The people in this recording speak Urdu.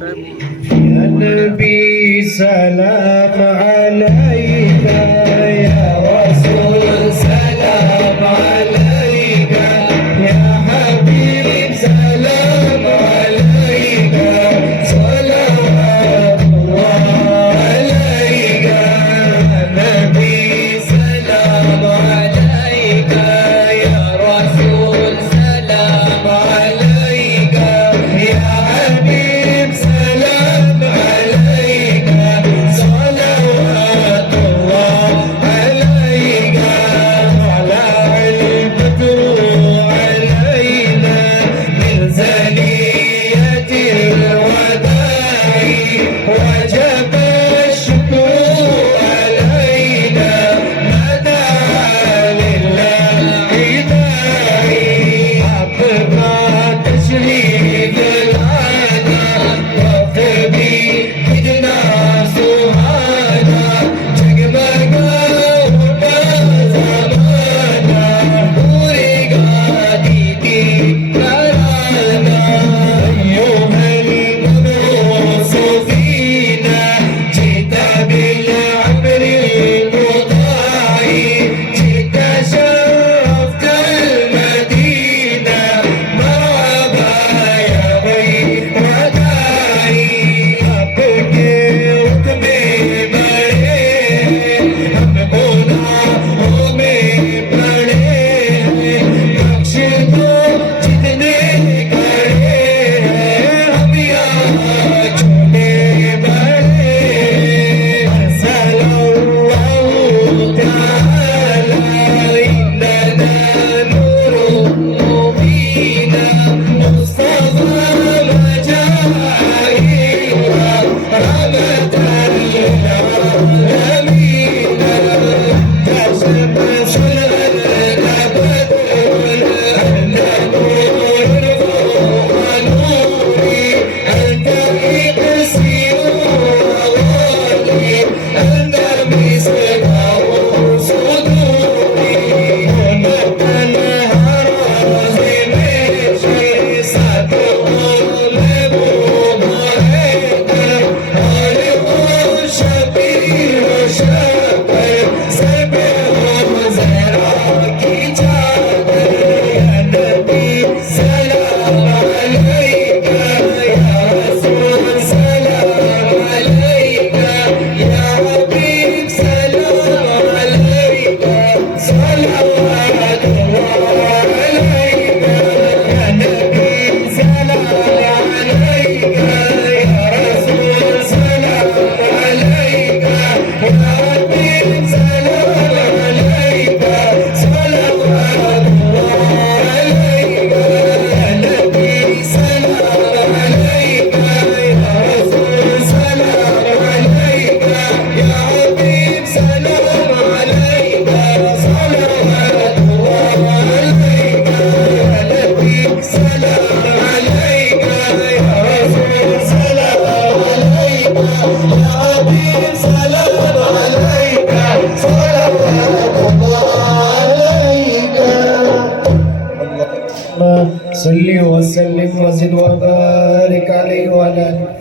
يا نبي سلام عليك يا رسول سلام عليك يا حبيب سلام عليك صلوات الله عليك يا نبي سلام عليك يا رسول سلام عليك يا حبيب سلام عليك صلوات الله عليك طلع البدر علينا من ثنية الوداع وجب الشكر علينا ما دعا لله داعي حقق تشريف العادة وفي بدنا سهادة جقمق وما زمانا ورقا ديدي كرانا أيها المبعوث فينا جئت بالعبر المطاع جئت شرفت المدينة مرحبا يا غير وداعي أبوك وكبي بڑے ہم گناہوں میں پڑے بخش دو جتنے کرے ہم یہاں چھوٹے بڑے ارسل اللہ تعالی اننا نور مبین مصطفى مجاهير رحمة للعالمين كشف سنن بدر أن نور فوق نوري أنت إقسي وغالي أنت مصباح صدوري هناك النهار زمشي ستغلب مريدا خالق شبير شاكر سبح زراك جابر يا نبي سلام عليك يا رسول سلام عليك يا حبيب سلام عليك صلوات الله عليك يا نبي سلام عليك يا رسول سلام عليك يا حبيب سلام عليك صلوات الله عليك يا نبي سلام عليك يا رسول سلام عليك يا حبيب سلام عليك صلوات الله عليك يا نبي سلام عليك يا رسول سلام عليك يا حبيب سلام عليك صلوات الله عليك اللهم صل وسلم وزد وبارك عليه وعلى آله